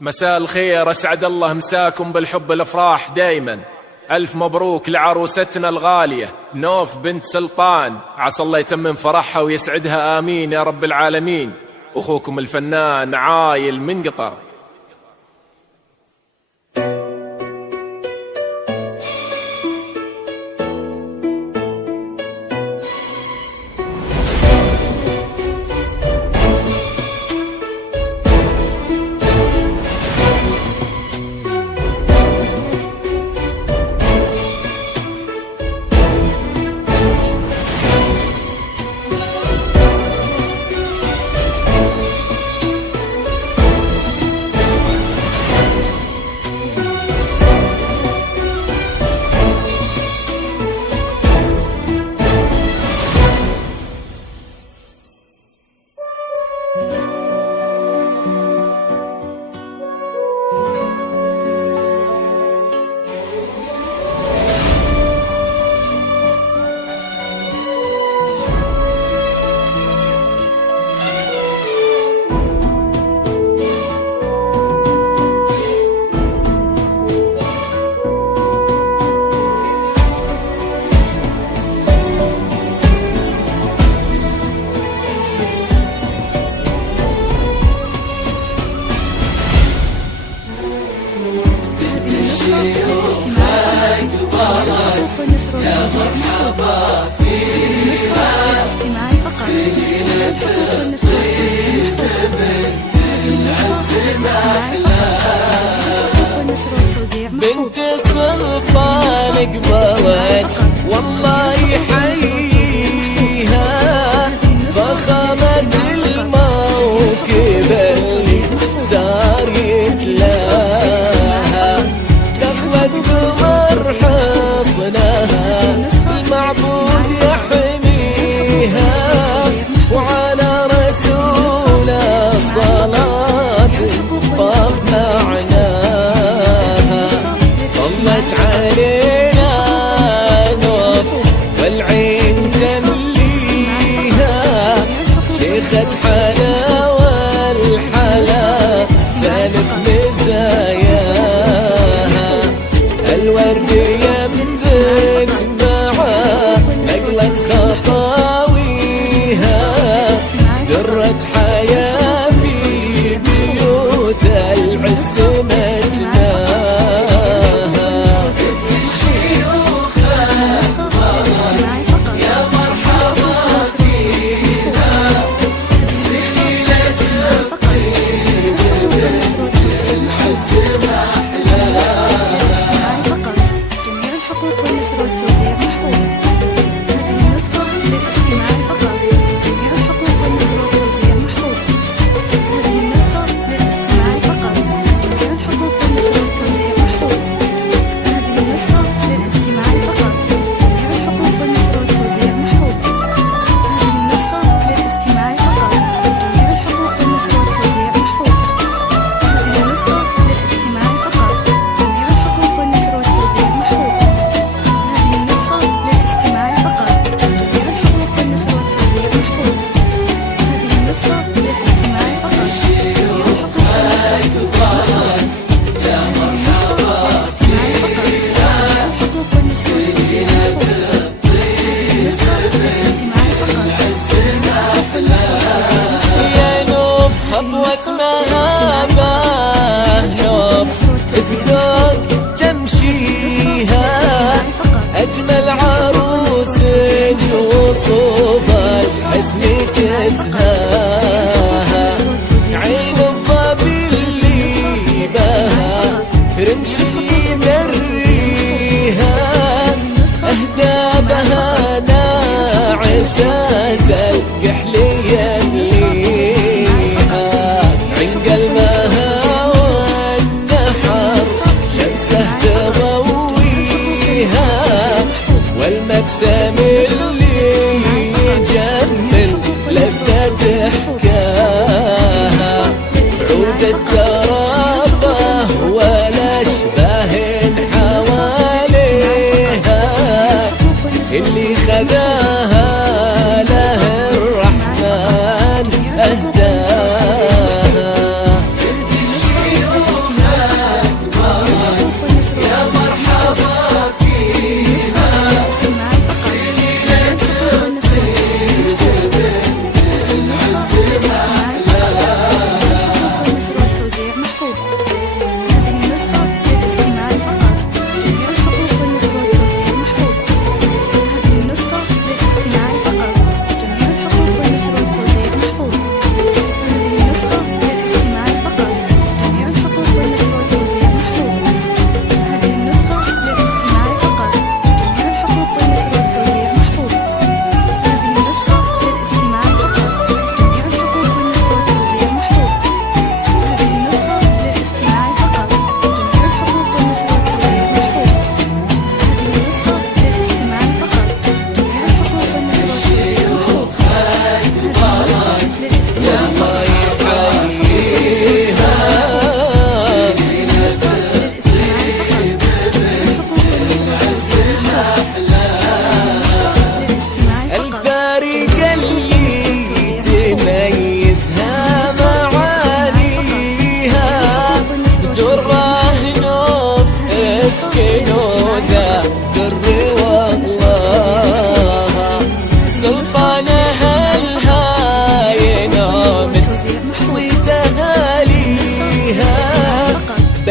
مساء الخير، أسعد الله مساكم بالحب الأفراح دايما. ألف مبروك لعروستنا الغالية نوف بنت سلطان، عسى الله يتمم فرحها ويسعدها آمين يا رب العالمين. أخوكم الفنان عايل من قطر.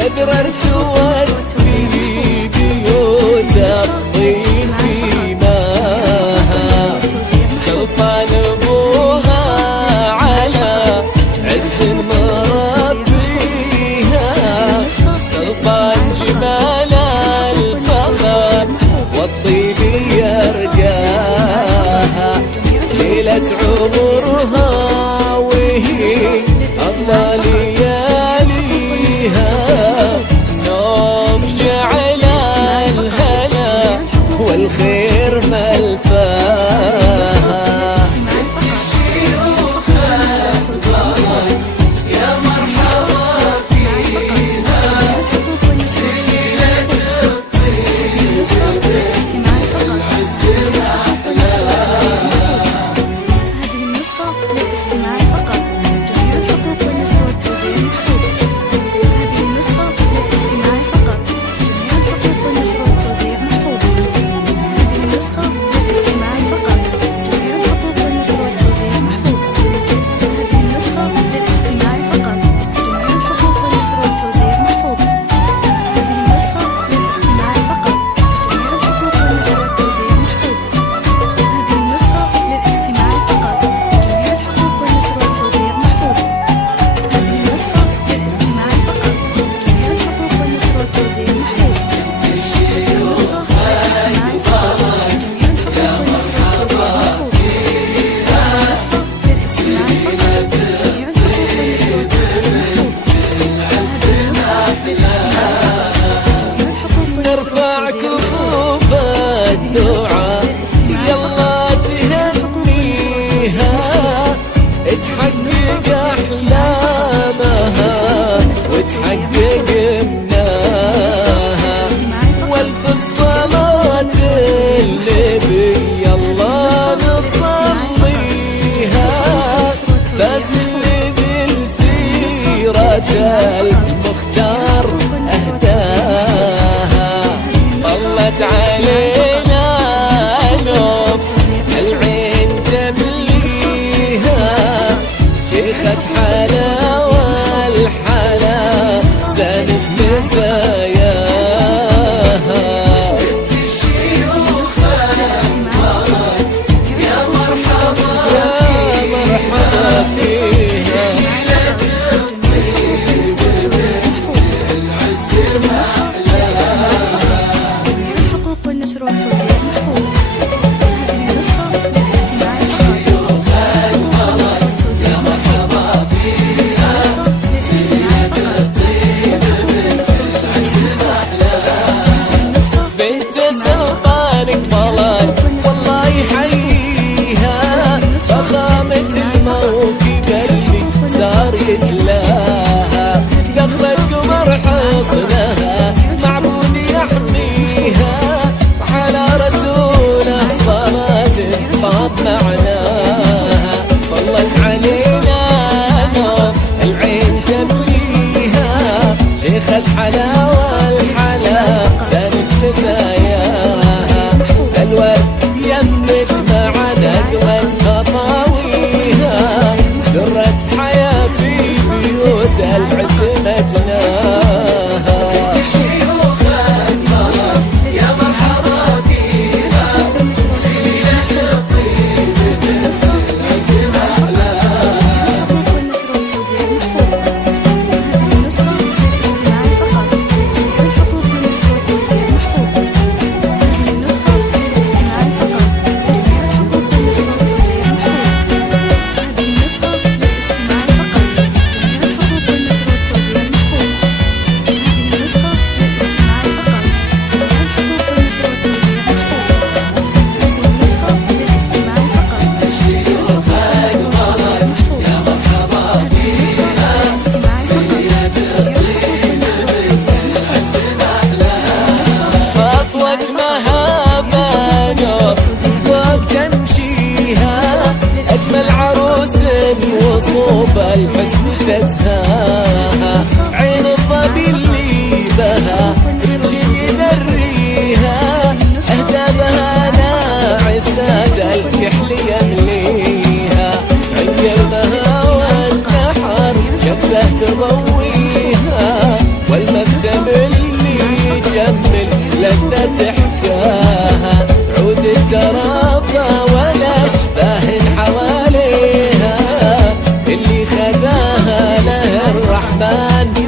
ارتوت في بيوت الطين في ماها، سلطان ابوها على عز مربيها، سلطان جمال الفخر والطيب يرجاها، ليلة عمرها وهي أغلى لياليها، نوم جعل الهنا والخير ملفاها. الشيوخ ظلت يا مرحبا فيها، سليلة الطيب العز محلاها. هذه النسخة للاستماع فقط، جميع الحقوق والنشر والتوزيع محفوظ. هذه النسخة للاستماع فقط، جميع الحقوق والنشر والتوزيع محفوظ. هذه النسخة للاستماع فقط، جميع الحقوق والنشر والتوزيع محفوظ. هذه النسخة للاستماع فقط، جميع الحقوق والنشر والتوزيع محفوظ. هذه النسخة للاستماع فقط، جميع الحقوق والنشر والتوزيع محفوظ. هذه النسخة للاستماع فقط، جميع الحقوق والنشر والتوزيع محفوظ. هذه النسخة للاستماع فقط، جميع الحقوق والنشر والتوزيع محفوظ. نرفع كفوف الدعاء يلا تهنيها، تحقق أحلامها وتحقق مناها، والف الصلاة النبي الله نصليها، فاز اللي بالسيرة المختار أهداها، طلت علينا نوف العين تمليها، شيخة حلا والحلا زانف مزاياها. الشيوخ مرت يا مرحبا فيها، العز محلاها. الحقوق والنشر والتوزيع محفوظ. هذه النسخة للاستماع بنت سلطانك طلت والله يحييها، فخامة الموكب اللي صارت لها، دخلت قمر حصنها معبود يحميها، على رسوله صلاة طاب معناها، طلت علينا نور العين تبليها، شيخة حلا والحلا زانت مزاياها، الورد يمت مع نقلة خطاويها، درت حياة في بيوت العز مجناها. الشيوخ مرت يا مرحبا فيها، سليلة الطيب العز محلاها. والنشر والتوزيع محفوظ. هذه النسخة للاستماع فقط، جميع الحقوق والمبسم اللي يجمل لذة حكاها، عود التربى والأشباه حواليها، اللي خذاها له الرحمن